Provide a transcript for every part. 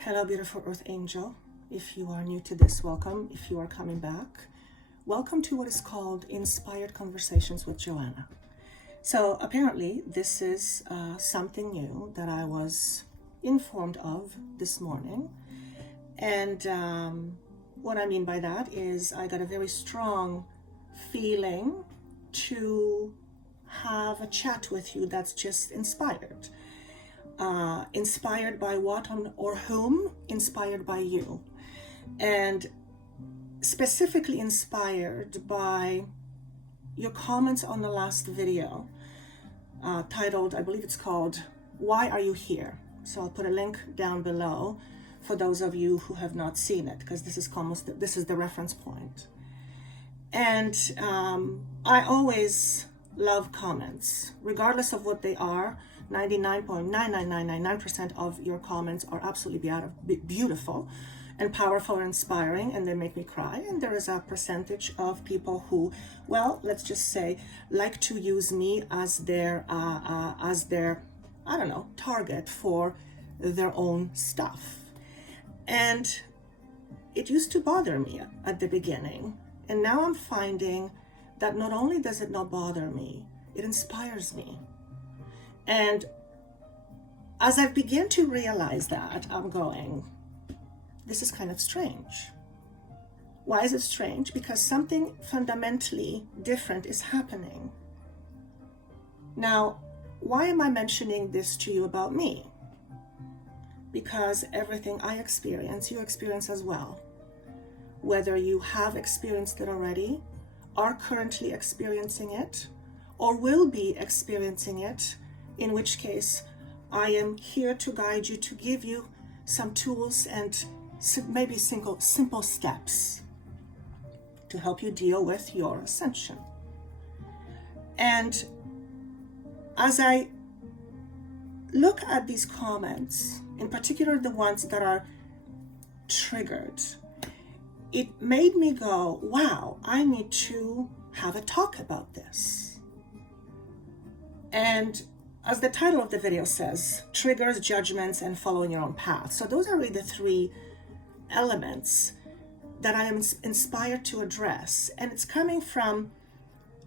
Hello, beautiful Earth Angel. If you are new to this, welcome. If you are coming back, welcome to what is called Inspired Conversations with Joanna. So apparently this is something new that I was informed of this morning. And what I mean by that is I got a very strong feeling to have a chat with you that's just inspired. Inspired by what or whom? Inspired by you. And specifically inspired by your comments on the last video titled, I believe it's called, Why Are You Here? So I'll put a link down below for those of you who have not seen it, because this is the reference point. And I always love comments, regardless of what they are. 99.99999% of your comments are absolutely beautiful and powerful and inspiring, and they make me cry. And there is a percentage of people who, well, let's just say, like to use me as their I don't know, target for their own stuff. And it used to bother me at the beginning, and now I'm finding that not only does it not bother me, it inspires me. And as I begin to realize that, I'm going, this is kind of strange. Why is it strange? Because something fundamentally different is happening. Now, why am I mentioning this to you about me? Because everything I experience, you experience as well. Whether you have experienced it already, are currently experiencing it, or will be experiencing it, in which case I am here to guide you, to give you some tools and maybe simple steps to help you deal with your ascension. And as I look at these comments, in particular the ones that are triggered, it made me go, wow, I need to have a talk about this. And as the title of the video says, triggers, judgments, and following your own path. So those are really the three elements that I am inspired to address. And it's coming from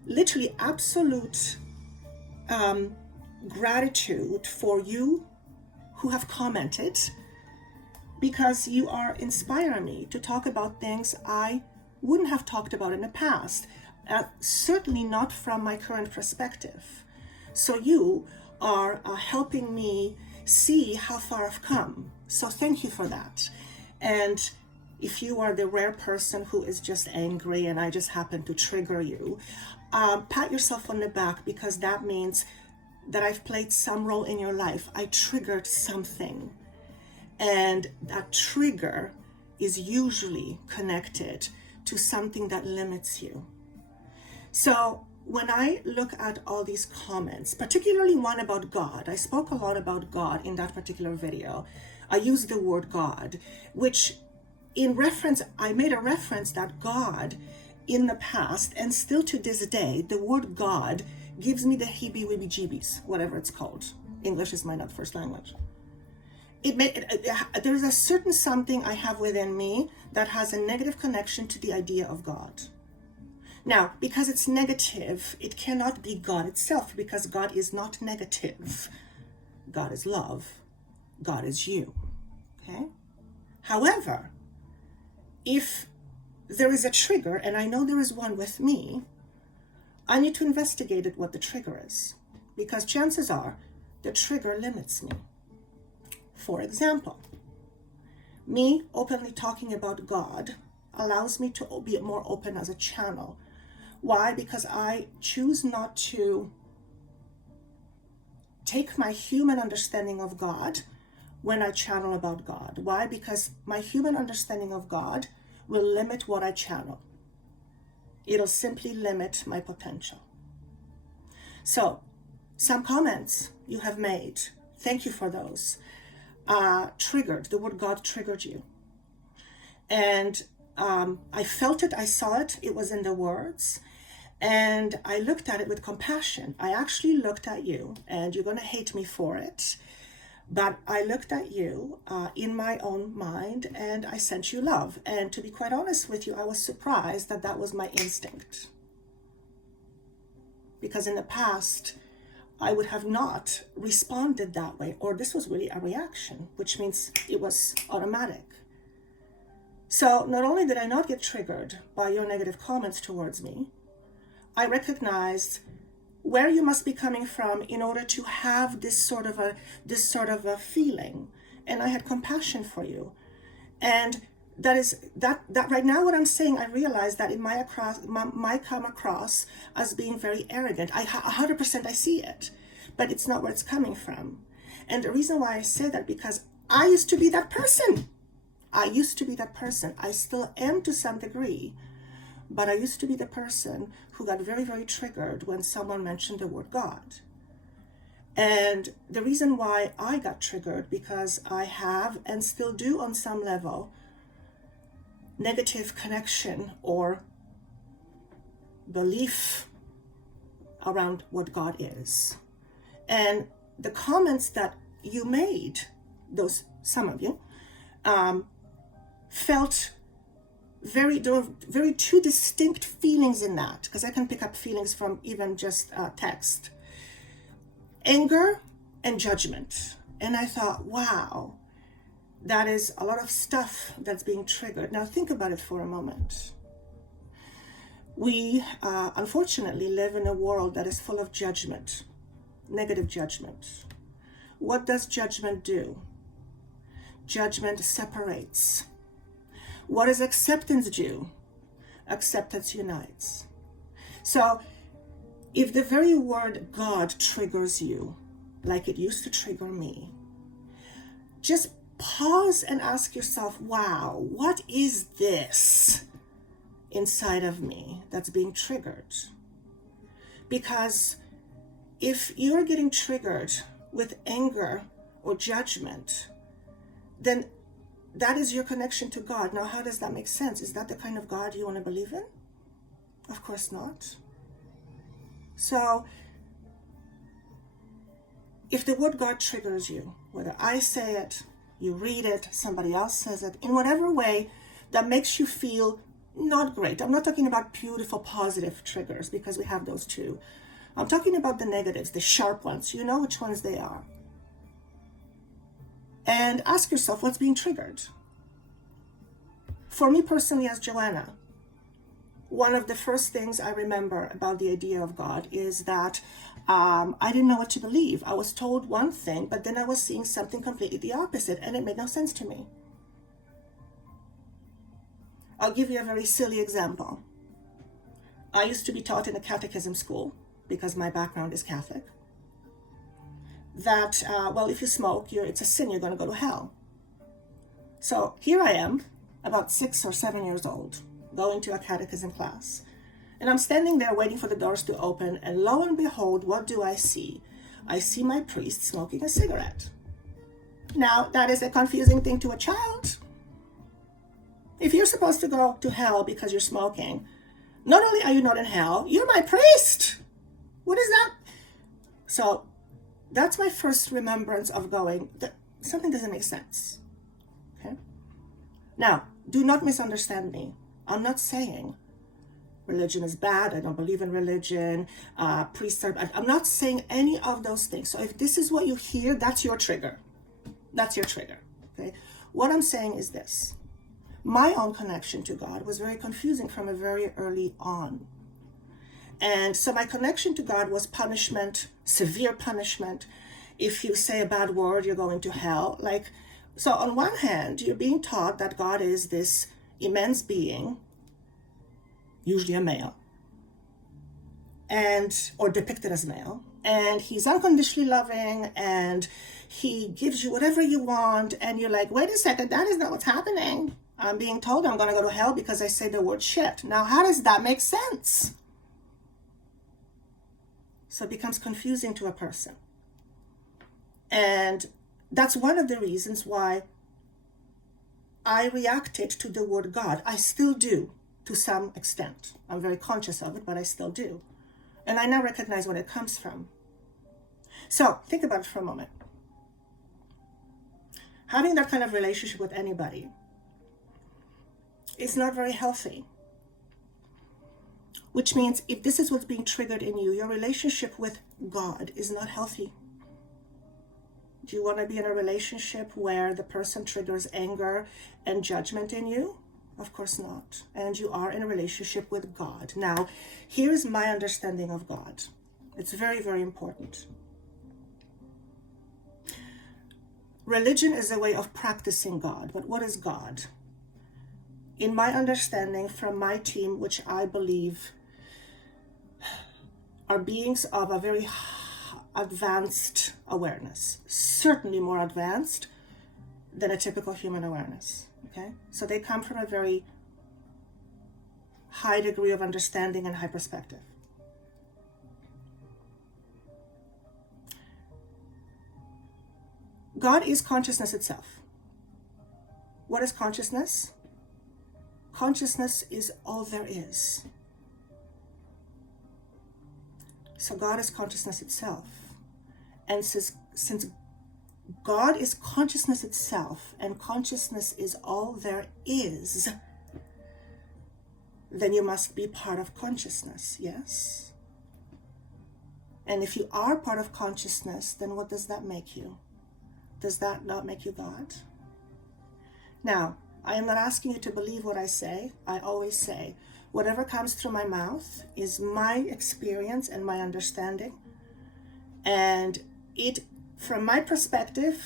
literally absolute gratitude for you who have commented, because you are inspiring me to talk about things I wouldn't have talked about in the past, certainly not from my current perspective. So you are helping me see how far I've come. So thank you for that. And if you are the rare person who is just angry and I just happen to trigger you, pat yourself on the back, because that means that I've played some role in your life. I triggered something. And that trigger is usually connected to something that limits you. So when I look at all these comments, particularly one about God, I spoke a lot about God in that particular video. I used the word God, which I made a reference that God in the past, and still to this day, the word God gives me the heebie-weebie-jeebies, whatever it's called. English is my not first language. There's a certain something I have within me that has a negative connection to the idea of God. Now, because it's negative, it cannot be God itself, because God is not negative. God is love. God is you. Okay? However, if there is a trigger, and I know there is one with me, I need to investigate what the trigger is, because chances are the trigger limits me. For example, me openly talking about God allows me to be more open as a channel. Why? Because I choose not to take my human understanding of God when I channel about God. Why? Because my human understanding of God will limit what I channel. It'll simply limit my potential. So, some comments you have made, thank you for those, triggered. The word God triggered you. And I felt it, I saw it, it was in the words. And I looked at it with compassion. I actually looked at you, and you're going to hate me for it, But I looked at you in my own mind and I sent you love. And to be quite honest with you, I was surprised that that was my instinct. Because in the past, I would have not responded that way, or this was really a reaction, which means it was automatic. So not only did I not get triggered by your negative comments towards me, I recognized where you must be coming from in order to have this sort of a feeling, and I had compassion for you. And that right now what I'm saying, I realize that it might come across as being very arrogant. 100% I see it, but it's not where it's coming from. And the reason why I say that, because I used to be that person. I still am to some degree, but I used to be the person who got very, very triggered when someone mentioned the word God. And the reason why I got triggered, because I have and still do on some level negative connection or belief around what God is. And the comments that you made, some of you, felt there were very two distinct feelings in that, because I can pick up feelings from even just text. Anger and judgment. And I thought, wow, that is a lot of stuff that's being triggered. Now think about it for a moment. We unfortunately live in a world that is full of judgment, negative judgment. What does judgment do? Judgment separates. What does acceptance do? Acceptance unites. So if the very word God triggers you, like it used to trigger me, just pause and ask yourself, wow, what is this inside of me that's being triggered? Because if you're getting triggered with anger or judgment, then that is your connection to God. Now, how does that make sense? Is that the kind of God you want to believe in? Of course not. So, if the word God triggers you, whether I say it, you read it, somebody else says it, in whatever way that makes you feel not great. I'm not talking about beautiful, positive triggers, because we have those too. I'm talking about the negatives, the sharp ones. You know which ones they are. And ask yourself, what's being triggered? For me personally, as Joanna, one of the first things I remember about the idea of God is that I didn't know what to believe. I was told one thing, but then I was seeing something completely the opposite, and it made no sense to me. I'll give you a very silly example. I used to be taught in a catechism school, because my background is Catholic, that, well, if you smoke, it's a sin, you're going to go to hell. So here I am, about 6 or 7 years old, going to a catechism class. And I'm standing there waiting for the doors to open, and lo and behold, what do I see? I see my priest smoking a cigarette. Now, that is a confusing thing to a child. If you're supposed to go to hell because you're smoking, not only are you not in hell, you're my priest. What is that? So that's my first remembrance of going, that something doesn't make sense. Okay? Now, do not misunderstand me. I'm not saying religion is bad. I don't believe in religion. Priests are bad. I'm not saying any of those things. So if this is what you hear, that's your trigger. That's your trigger. Okay? What I'm saying is this. My own connection to God was very confusing from a very early on. And so my connection to God was punishment, severe punishment. If you say a bad word, you're going to hell. So on one hand, you're being taught that God is this immense being, usually a male, or depicted as male, and he's unconditionally loving, and he gives you whatever you want, and you're like, wait a second, that is not what's happening. I'm being told I'm going to go to hell because I say the word shit. Now, how does that make sense? So it becomes confusing to a person. And that's one of the reasons why I reacted to the word God. I still do, to some extent. I'm very conscious of it, but I still do. And I now recognize where it comes from. So think about it for a moment. having that kind of relationship with anybody is not very healthy. Which means if this is what's being triggered in you, your relationship with God is not healthy. Do you want to be in a relationship where the person triggers anger and judgment in you? Of course not. And you are in a relationship with God. Now, here's my understanding of God. It's very, very important. Religion is a way of practicing God. But what is God? In my understanding from my team, which I believe are beings of a very advanced awareness, certainly more advanced than a typical human awareness. Okay, so they come from a very high degree of understanding and high perspective. God is consciousness itself. What is consciousness? Consciousness is all there is. So God is consciousness itself. And since God is consciousness itself and consciousness is all there is, then you must be part of consciousness, yes? And if you are part of consciousness, then what does that make you? Does that not make you God? Now, I am not asking you to believe what I say. I always say, whatever comes through my mouth is my experience and my understanding. And it, from my perspective,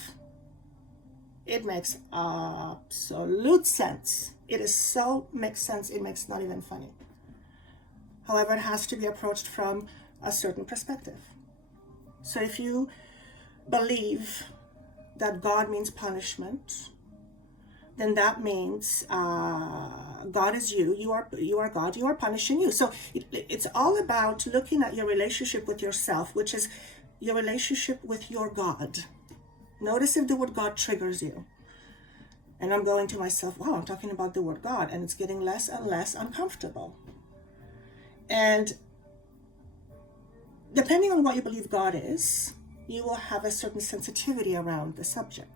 it makes absolute sense. It is so makes sense, it makes not even funny. However, it has to be approached from a certain perspective. So if you believe that God means punishment, then that means God is you. You are God. You are punishing you. So it's all about looking at your relationship with yourself, which is your relationship with your God. Notice if the word God triggers you. And I'm going to myself, wow, I'm talking about the word God, and it's getting less and less uncomfortable. And depending on what you believe God is, you will have a certain sensitivity around the subject.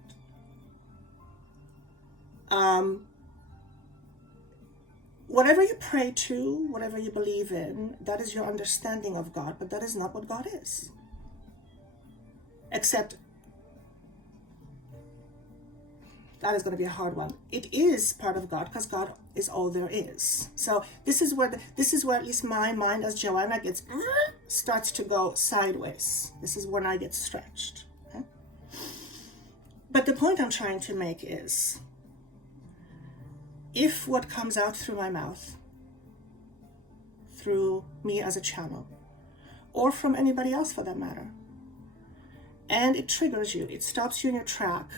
Whatever you pray to, whatever you believe in, that is your understanding of God, but that is not what God is. Except, that is going to be a hard one. It is part of God because God is all there is. So this is where at least my mind as Joanna starts to go sideways. This is when I get stretched. Okay? But the point I'm trying to make is, if what comes out through my mouth, through me as a channel, or from anybody else for that matter, and it triggers you, it stops you in your track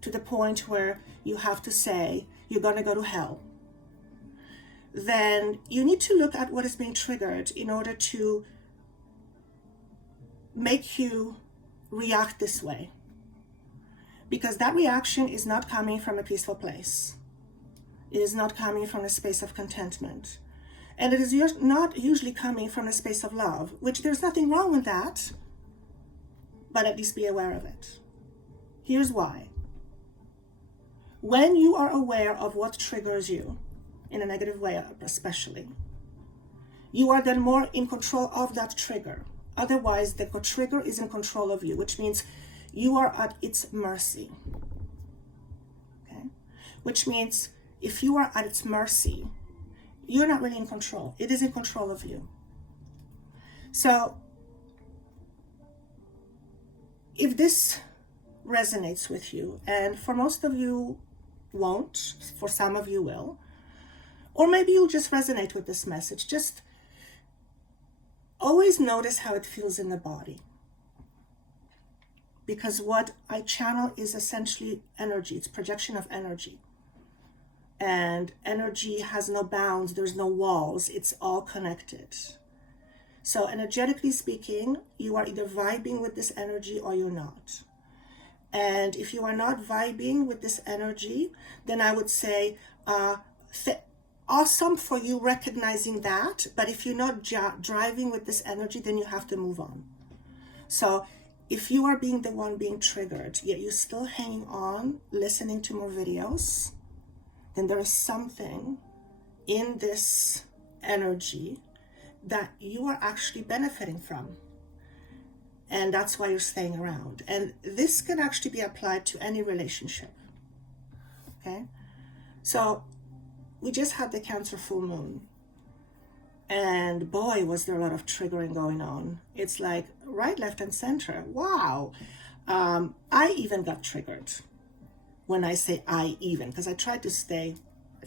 to the point where you have to say, you're going to go to hell, then you need to look at what is being triggered in order to make you react this way. Because that reaction is not coming from a peaceful place. It is not coming from a space of contentment. And it is not usually coming from a space of love, which there's nothing wrong with that, but at least be aware of it. Here's why. When you are aware of what triggers you, in a negative way especially, you are then more in control of that trigger. Otherwise, the trigger is in control of you, which means you are at its mercy. Okay? Which means if you are at its mercy, you're not really in control. It is in control of you. So, if this resonates with you, and for most of you won't, for some of you will, or maybe you'll just resonate with this message, just always notice how it feels in the body. Because what I channel is essentially energy. It's projection of energy. And energy has no bounds, there's no walls, it's all connected. So energetically speaking, you are either vibing with this energy or you're not. And if you are not vibing with this energy, then I would say, awesome for you recognizing that, but if you're not driving with this energy, then you have to move on. So if you are being the one being triggered, yet you're still hanging on, listening to more videos, then there is something in this energy that you are actually benefiting from. And that's why you're staying around. And this can actually be applied to any relationship. Okay? So we just had the Cancer full moon. And boy, was there a lot of triggering going on. It's like right, left, and center. Wow. I even got triggered. When I say I even, because I try to stay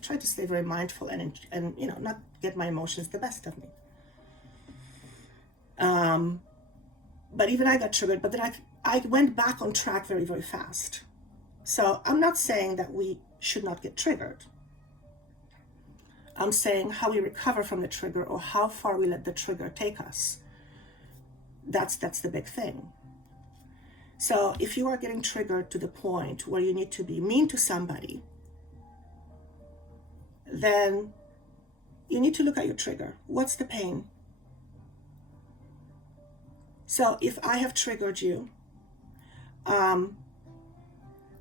very mindful and not get my emotions the best of me. But even I got triggered, but then I went back on track very, very fast. So I'm not saying that we should not get triggered. I'm saying how we recover from the trigger, or how far we let the trigger take us. That's the big thing. So if you are getting triggered to the point where you need to be mean to somebody, then you need to look at your trigger. What's the pain? So if I have triggered you,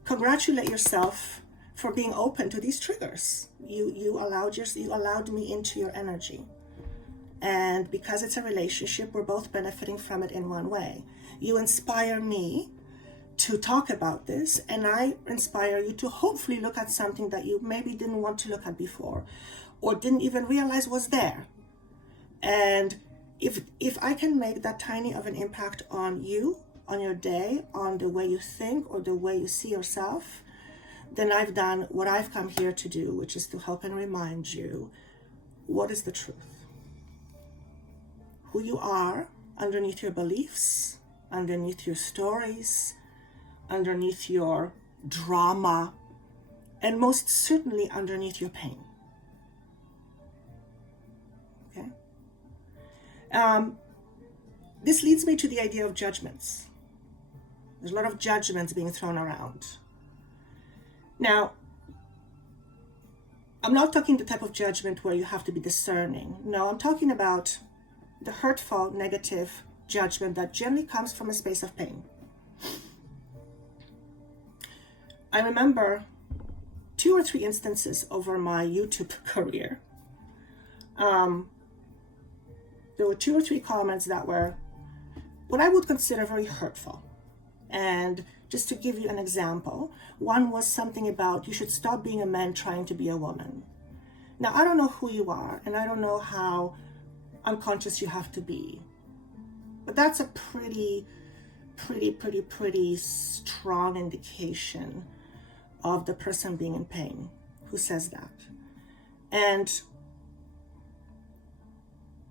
congratulate yourself for being open to these triggers. You allowed me into your energy. And because it's a relationship, we're both benefiting from it in one way. You inspire me to talk about this, and I inspire you to hopefully look at something that you maybe didn't want to look at before, or didn't even realize was there. And if I can make that tiny of an impact on you, on your day, on the way you think or the way you see yourself, then I've done what I've come here to do, which is to help and remind you what is the truth. Who you are underneath your beliefs, underneath your stories, underneath your drama, and most certainly underneath your pain. Okay? This leads me to the idea of judgments. There's a lot of judgments being thrown around. Now, I'm not talking the type of judgment where you have to be discerning. No, I'm talking about the hurtful, negative judgment that generally comes from a space of pain. I remember 2 or 3 instances over my YouTube career. There were 2 or 3 comments that were what I would consider very hurtful. And just to give you an example, one was something about you should stop being a man trying to be a woman. Now, I don't know who you are, and I don't know how unconscious you have to be, but that's a pretty strong indication of the person being in pain who says that. And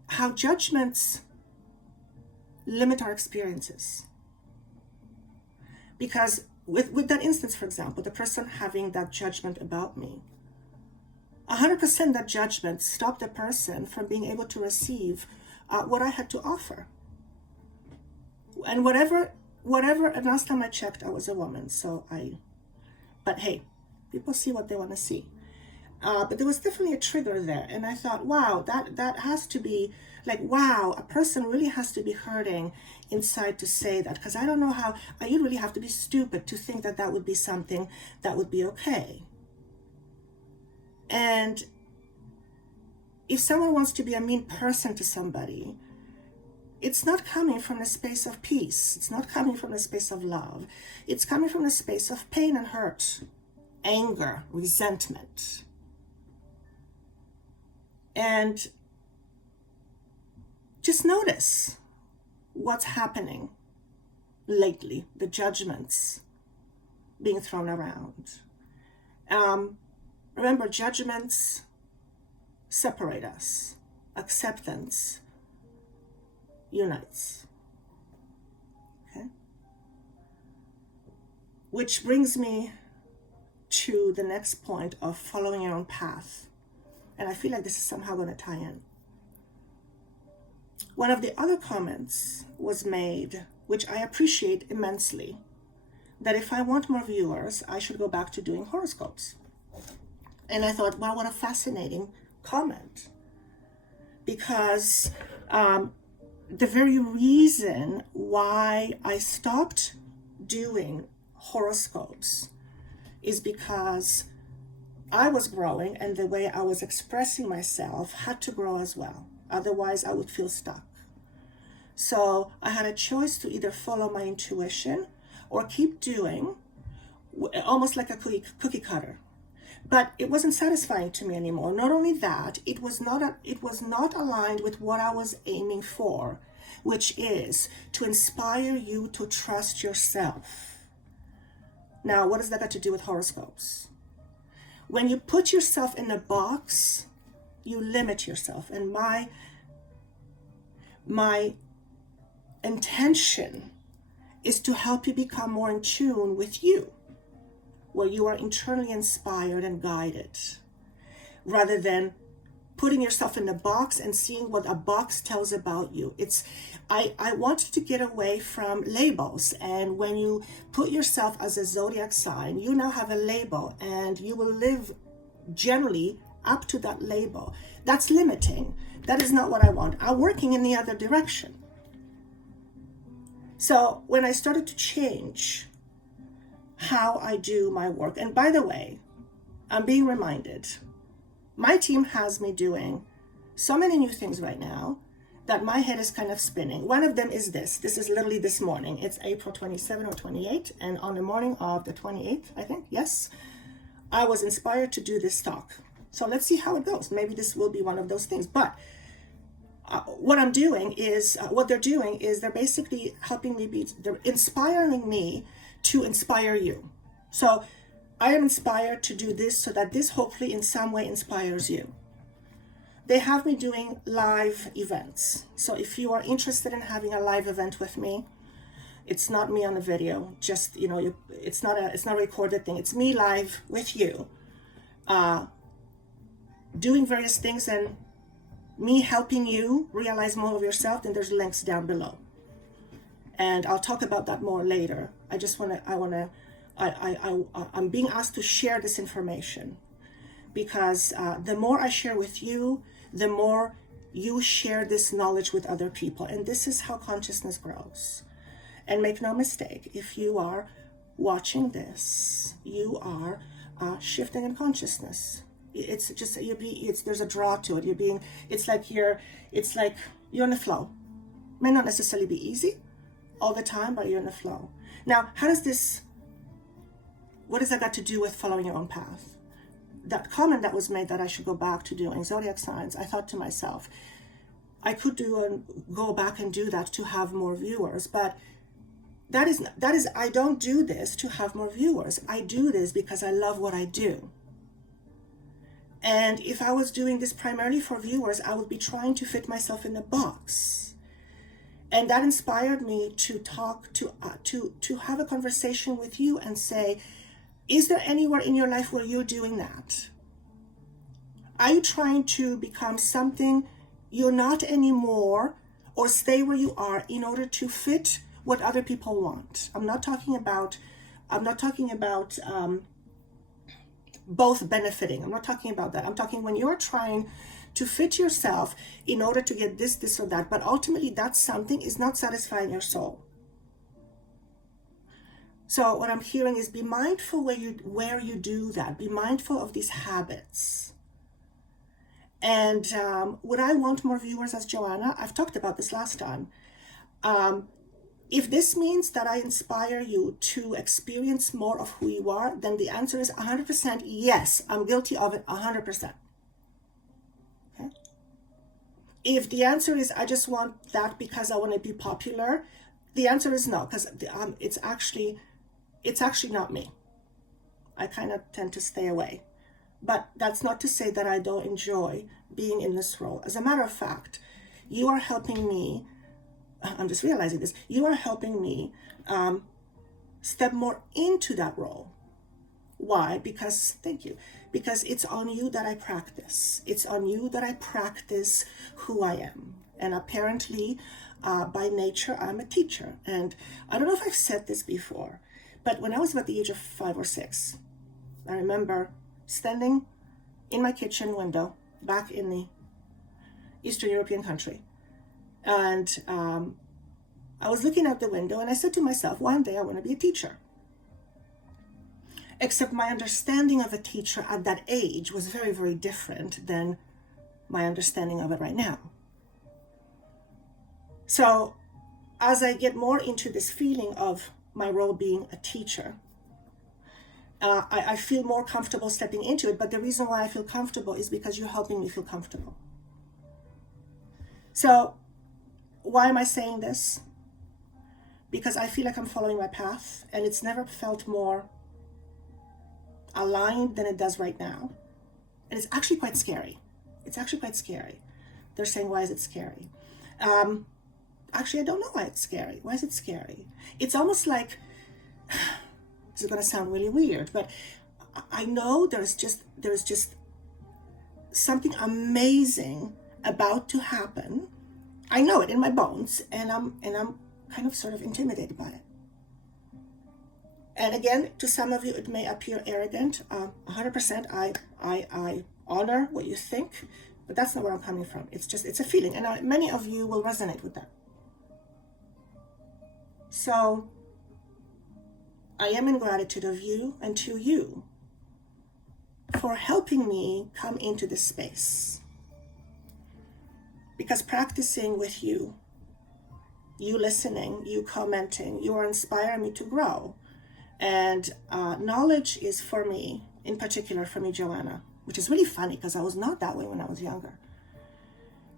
how judgments limit our experiences. Because with that instance, for example, the person having that judgment about me, 100% that judgment stopped the person from being able to receive what I had to offer. And whatever, and last time I checked, I was a woman, but hey, people see what they want to see. But there was definitely a trigger there. And I thought, wow, that has to be like, wow, a person really has to be hurting inside to say that. Because I don't know how, you really have to be stupid to think that that would be something that would be okay. And if someone wants to be a mean person to somebody, it's not coming from a space of peace. It's not coming from a space of love. It's coming from a space of pain and hurt, anger, resentment. And just notice what's happening lately, the judgments being thrown around. Remember, judgments separate us. Acceptance unites. Okay? Which brings me to the next point of following your own path. And I feel like this is somehow going to tie in. One of the other comments was made, which I appreciate immensely, that if I want more viewers, I should go back to doing horoscopes. And I thought, wow, what a fascinating comment. Because the very reason why I stopped doing horoscopes is because I was growing, and the way I was expressing myself had to grow as well. Otherwise, I would feel stuck. So I had a choice to either follow my intuition or keep doing almost like a cookie cutter. But it wasn't satisfying to me anymore. Not only that, it was not aligned with what I was aiming for, which is to inspire you to trust yourself. Now, what does that got to do with horoscopes? When you put yourself in a box, you limit yourself. And my intention is to help you become more in tune with you, where you are internally inspired and guided, rather than putting yourself in a box and seeing what a box tells about you. I want you to get away from labels. And when you put yourself as a zodiac sign, you now have a label, and you will live generally up to that label. That's limiting. That is not what I want. I'm working in the other direction. So when I started to change how I do my work, and by the way, I'm being reminded, my team has me doing so many new things right now that my head is kind of spinning. One of them is this. This is literally this morning. It's April 27 or 28. And on the morning of the 28th, I think, yes, I was inspired to do this talk. So let's see how it goes. Maybe this will be one of those things. But what they're doing is they're basically helping me they're inspiring me to inspire you. So I am inspired to do this so that this hopefully in some way inspires you. They have me doing live events. So if you are interested in having a live event with me, it's not me on a video, just, it's not a recorded thing. It's me live with you, doing various things and me helping you realize more of yourself. Then there's links down below. And I'll talk about that more later. I'm being asked to share this information because the more I share with you, the more you share this knowledge with other people. And this is how consciousness grows. And make no mistake, if you are watching this, you are shifting in consciousness. It's just, there's a draw to it. It's like you're in the flow. May not necessarily be easy all the time, but you're in the flow. Now, what does that got to do with following your own path? That comment that was made that I should go back to doing zodiac signs, I thought to myself, I could go back and do that to have more viewers, but that is, I don't do this to have more viewers. I do this because I love what I do. And if I was doing this primarily for viewers, I would be trying to fit myself in a box. And that inspired me to talk, to have a conversation with you and say, is there anywhere in your life where you're doing that? Are you trying to become something you're not anymore, or stay where you are in order to fit what other people want? I'm not talking about both benefiting. I'm not talking about that. I'm talking when you're trying to fit yourself in order to get this or that, but ultimately that something is not satisfying your soul. So what I'm hearing is be mindful where you do that. Be mindful of these habits. And would I want more viewers as Joanna? I've talked about this last time. If this means that I inspire you to experience more of who you are, then the answer is 100% yes. I'm guilty of it 100%. Okay? If the answer is I just want that because I want to be popular, the answer is no, because it's actually not me. I kind of tend to stay away. But that's not to say that I don't enjoy being in this role. As a matter of fact, you are helping me, I'm just realizing this, you are helping me step more into that role. Why? Because it's on you that I practice. It's on you that I practice who I am. And apparently, by nature, I'm a teacher. And I don't know if I've said this before, but when I was about the age of 5 or 6, I remember standing in my kitchen window back in the Eastern European country And I was looking out the window and I said to myself, one day I want to be a teacher. Except my understanding of a teacher at that age was very, very different than my understanding of it right now. So as I get more into this feeling of my role being a teacher, I feel more comfortable stepping into it. But the reason why I feel comfortable is because you're helping me feel comfortable. So why am I saying this? Because I feel like I'm following my path, and it's never felt more aligned than it does right now. And it's actually quite scary. It's actually quite scary. They're saying, why is it scary? Actually, I don't know why it's scary. Why is it scary? It's almost like, this is going to sound really weird, but I know there's just something amazing about to happen. I know it in my bones, and I'm kind of sort of intimidated by it. And again, to some of you, it may appear arrogant. 100%, I honor what you think, but that's not where I'm coming from. It's a feeling, and many of you will resonate with that. So I am in gratitude of you and to you for helping me come into this space. Because practicing with you listening, you commenting, you are inspiring me to grow. And knowledge is for me, in particular for me, Joanna, which is really funny because I was not that way when I was younger.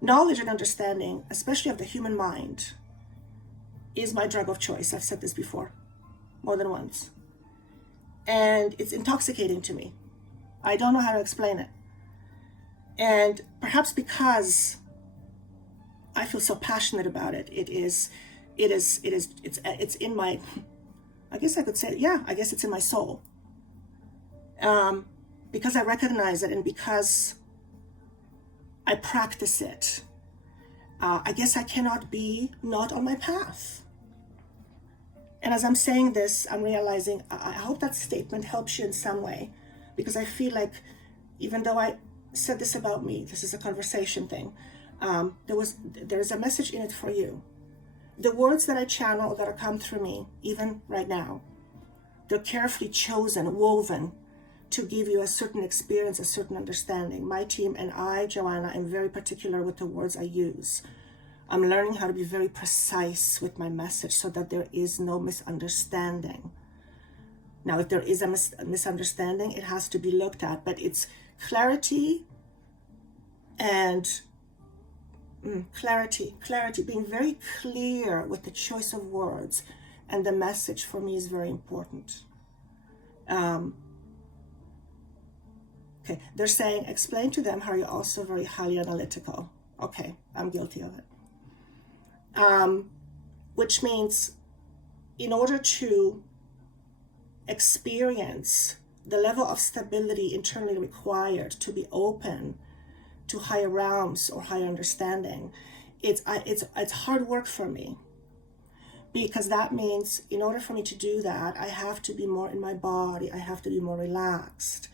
Knowledge and understanding, especially of the human mind, is my drug of choice. I've said this before, more than once. And it's intoxicating to me. I don't know how to explain it. And perhaps because I feel so passionate about it, it's in my, I guess I could say, yeah, I guess it's in my soul. Because I recognize it and because I practice it, I guess I cannot be not on my path. And as I'm saying this, I'm realizing, I hope that statement helps you in some way, because I feel like even though I said this about me, this is a conversation thing, there is a message in it for you. The words that I channel, that are come through me, even right now, they're carefully chosen, woven to give you a certain experience, a certain understanding. My team and I, Joanna, am very particular with the words I use. I'm learning how to be very precise with my message so that there is no misunderstanding. Now, if there is a misunderstanding, it has to be looked at, but it's clarity and clarity, being very clear with the choice of words, and the message for me is very important. Okay, they're saying, explain to them how you're also very highly analytical. Okay, I'm guilty of it. Which means in order to experience the level of stability internally required to be open to higher realms or higher understanding, it's hard work for me, because that means in order for me to do that, I have to be more in my body, I have to be more relaxed.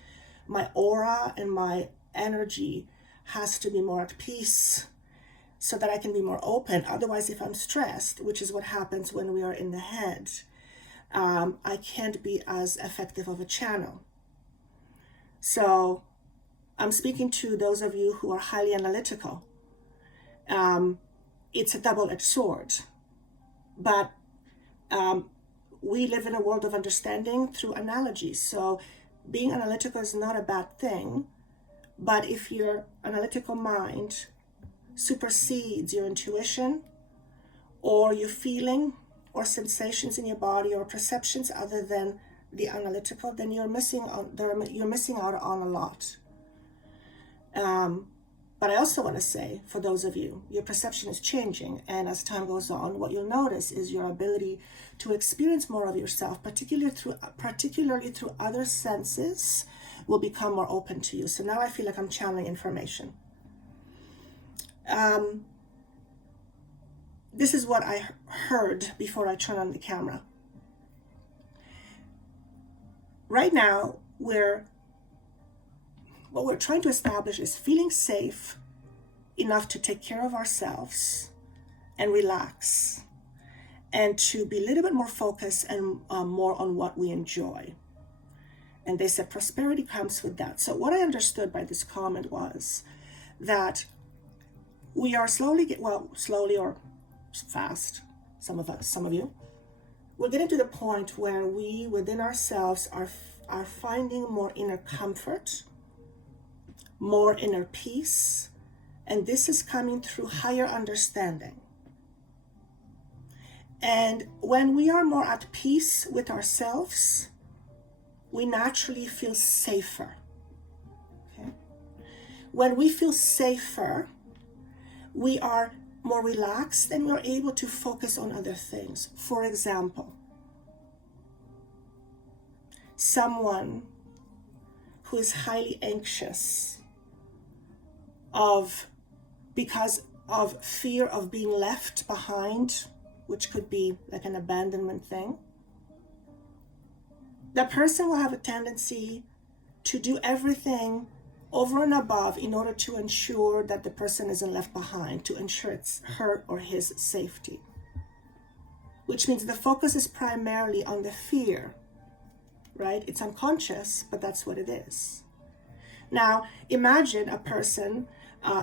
My aura and my energy has to be more at peace so that I can be more open. Otherwise, if I'm stressed, which is what happens when we are in the head, I can't be as effective of a channel. So I'm speaking to those of you who are highly analytical. It's a double-edged sword, but we live in a world of understanding through analogies. So being analytical is not a bad thing, but if your analytical mind supersedes your intuition or your feeling or sensations in your body or perceptions other than the analytical, then you're missing out on a lot. But I also want to say, for those of you, your perception is changing, and as time goes on, what you'll notice is your ability to experience more of yourself, particularly through other senses, will become more open to you. So now I feel like I'm channeling information. This is what I heard before I turned on the camera. Right now, what we're trying to establish is feeling safe enough to take care of ourselves and relax, and to be a little bit more focused and more on what we enjoy. And they said prosperity comes with that. So what I understood by this comment was that we are slowly or fast, some of you, we're getting to the point where we within ourselves are finding more inner comfort, more inner peace, and this is coming through higher understanding. And when we are more at peace with ourselves, we naturally feel safer. Okay? When we feel safer, we are more relaxed and we're able to focus on other things. For example, someone who is highly anxious because of fear of being left behind, which could be like an abandonment thing, that person will have a tendency to do everything over and above in order to ensure that the person isn't left behind, to ensure it's her or his safety. Which means the focus is primarily on the fear, right? It's unconscious, but that's what it is. Now, imagine a person,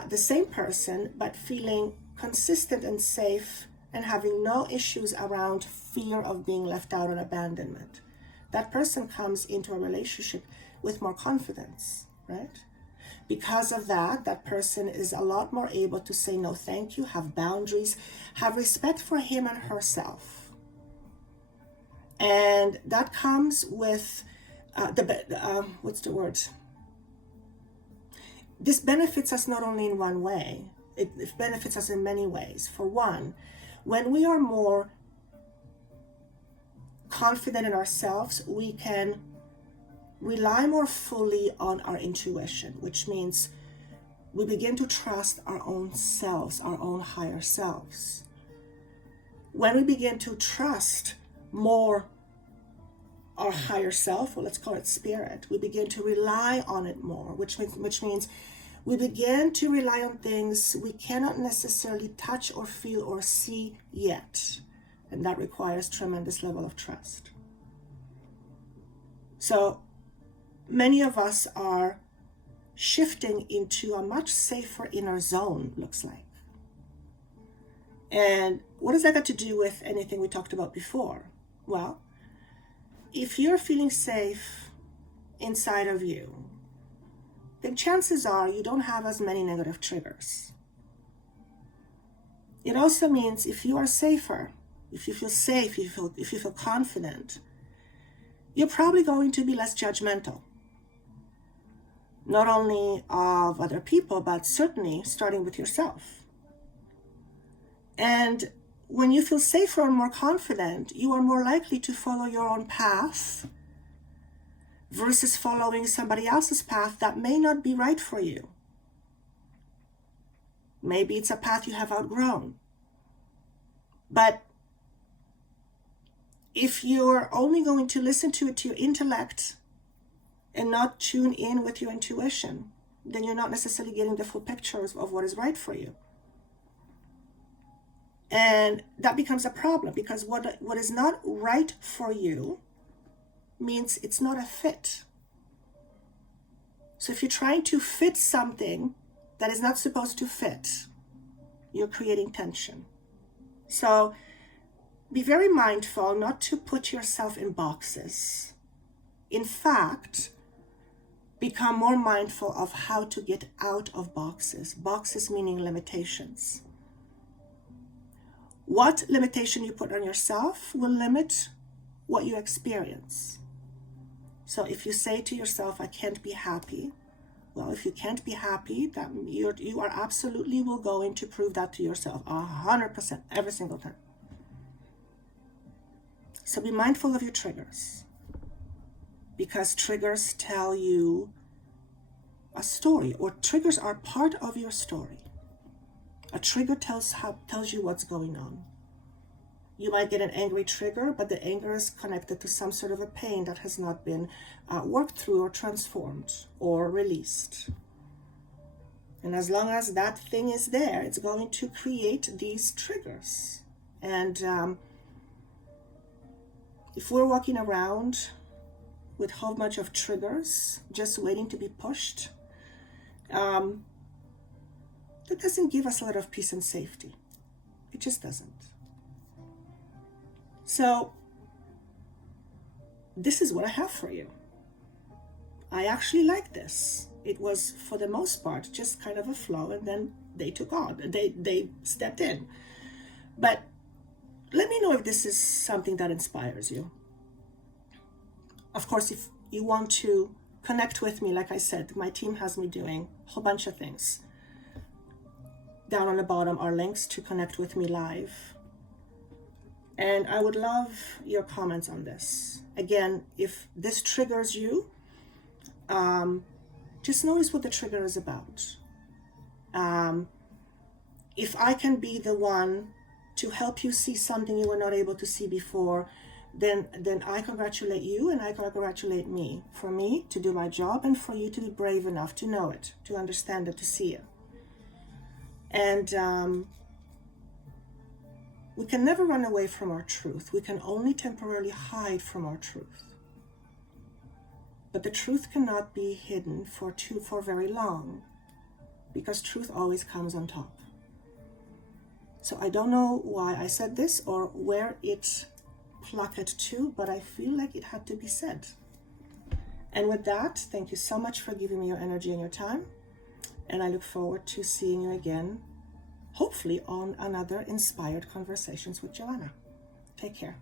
the same person, but feeling consistent and safe and having no issues around fear of being left out or abandonment. That person comes into a relationship with more confidence, right? Because of that, that person is a lot more able to say no thank you, have boundaries, have respect for him and herself. And that comes with this benefits us not only in one way, it benefits us in many ways. For one, when we are more confident in ourselves, we can rely more fully on our intuition, which means we begin to trust our own selves, our own higher selves. When we begin to trust more our higher self, or let's call it spirit, we begin to rely on it more, which means we begin to rely on things we cannot necessarily touch or feel or see yet. And that requires tremendous level of trust. So many of us are shifting into a much safer inner zone, looks like. And what does that got to do with anything we talked about before? Well, if you're feeling safe inside of you, then chances are you don't have as many negative triggers. It also means if you are safer, if you feel safe, if you feel confident, you're probably going to be less judgmental. Not only of other people, but certainly starting with yourself. And when you feel safer and more confident, you are more likely to follow your own path versus following somebody else's path that may not be right for you. Maybe it's a path you have outgrown. But if you're only going to listen to your intellect and not tune in with your intuition, then you're not necessarily getting the full picture of what is right for you. And that becomes a problem because what is not right for you means it's not a fit. So if you're trying to fit something that is not supposed to fit, you're creating tension. So be very mindful not to put yourself in boxes. In fact, become more mindful of how to get out of boxes. Boxes meaning limitations. What limitation you put on yourself will limit what you experience. So if you say to yourself, I can't be happy, well, if you can't be happy, that you are absolutely will going to prove that to yourself 100% every single time. So be mindful of your triggers, because triggers tell you a story, or triggers are part of your story. A trigger tells you what's going on. You might get an angry trigger, but the anger is connected to some sort of a pain that has not been worked through or transformed or released. And as long as that thing is there, it's going to create these triggers. And if we're walking around with a whole bunch of triggers just waiting to be pushed, that doesn't give us a lot of peace and safety. It just doesn't. So this is what I have for you. I actually like this. It was, for the most part, just kind of a flow, and then they took on. They stepped in. But let me know if this is something that inspires you. Of course, if you want to connect with me, like I said, my team has me doing a whole bunch of things. Down on the bottom are links to connect with me live. And I would love your comments on this. Again, if this triggers you, just notice what the trigger is about. If I can be the one to help you see something you were not able to see before, then I congratulate you and I congratulate me. For me to do my job and for you to be brave enough to know it, to understand it, to see it. And we can never run away from our truth. We can only temporarily hide from our truth. But the truth cannot be hidden for very long, because truth always comes on top. So I don't know why I said this or where it plucked to, but I feel like it had to be said. And with that, thank you so much for giving me your energy and your time. And I look forward to seeing you again, hopefully on another Inspired Conversations with Joanna. Take care.